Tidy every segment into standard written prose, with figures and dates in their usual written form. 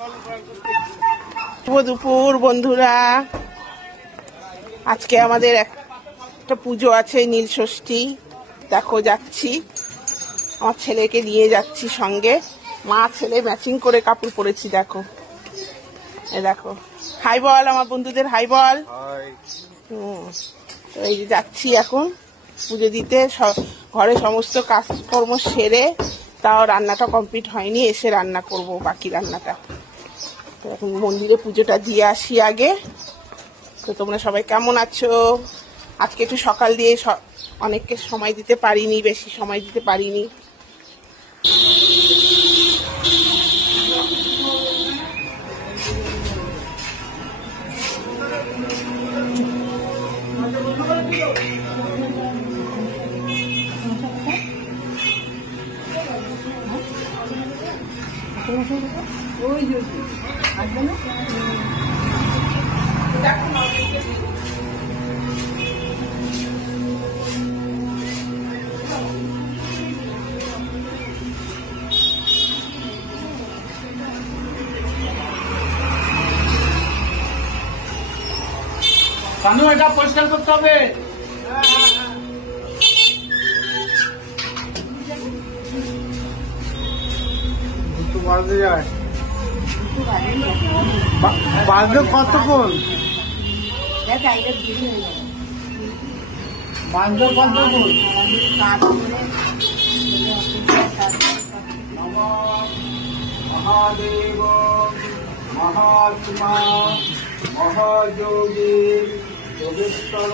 শুভ দুপুর বন্ধুরা। আজকে আমাদের একটা পুজো আছে, নীল ষষ্ঠী। দেখো যাচ্ছি, আমার ছেলেকে নিয়ে যাচ্ছি সঙ্গে। মা ছেলে ম্যাচিং করে কাপড় পরেছি। দেখো দেখো, হাই বল আমার বন্ধুদের, হাই বল। তো এই যে যাচ্ছি এখন পুজো দিতে। ঘরে সমস্ত কাজকর্ম সেরে, তাও রান্নাটা কমপ্লিট হয়নি, এসে রান্না করব বাকি রান্নাটা। তো এখন মন্দিরে পুজোটা দিয়ে আসি আগে। তো তোমরা সবাই কেমন আছো? আজকে একটু সকাল দিয়ে অনেককে সময় দিতে পারিনি, বেশি সময় দিতে পারিনি। কানু এটা পরিষ্কার করতে হবে। বাজে যায়, বাজে কতক্ষণ? বাজে কতক্ষণ? মহাদেব মহাত্মা মহাযোগী যোগেশ্বর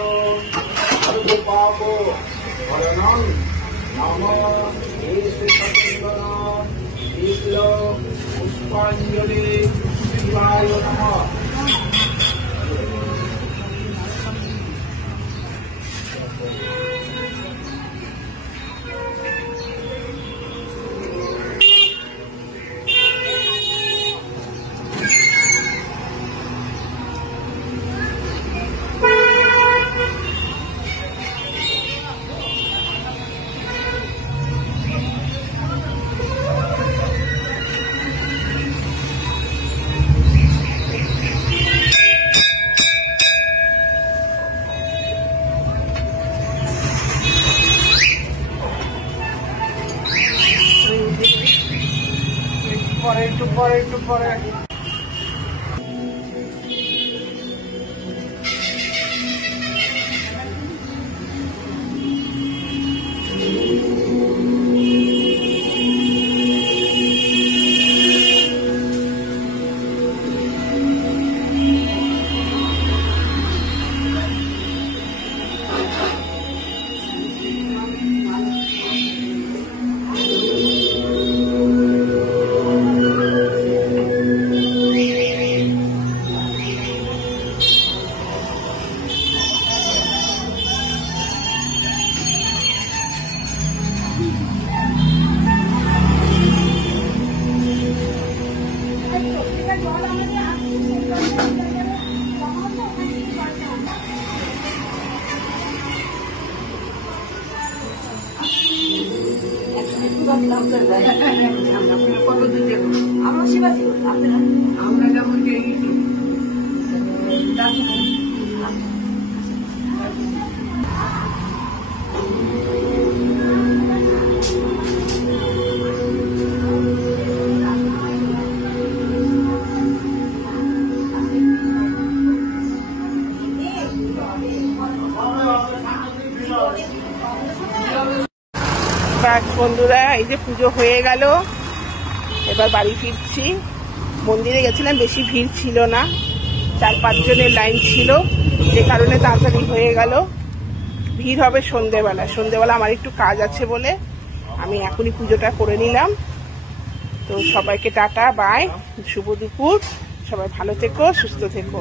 সর্বপাপ হরণং নম সত্যেন্দ্র কৃষ্ণ পুষ্পাঞ্জলি শিবায় নমঃ। একটু পরে আমরা শিবাজি আমরা যেমন পেয়ে গেছি। বন্ধুরা, এই যে পুজো হয়ে গেল, এবার বাড়ি ফিরছি। মন্দিরে গেছিলাম, বেশি ভিড় ছিল না, 4-5 জনের লাইন ছিল, যে কারণে তাড়াতাড়ি হয়ে গেল। ভিড় হবে সন্ধ্যেবেলা আমার একটু কাজ আছে বলে আমি এখনই পুজোটা করে নিলাম। তো সবাইকে টাটা, বাই, শুভ দুপুর, সবাই ভালো থেকো, সুস্থ থেকো।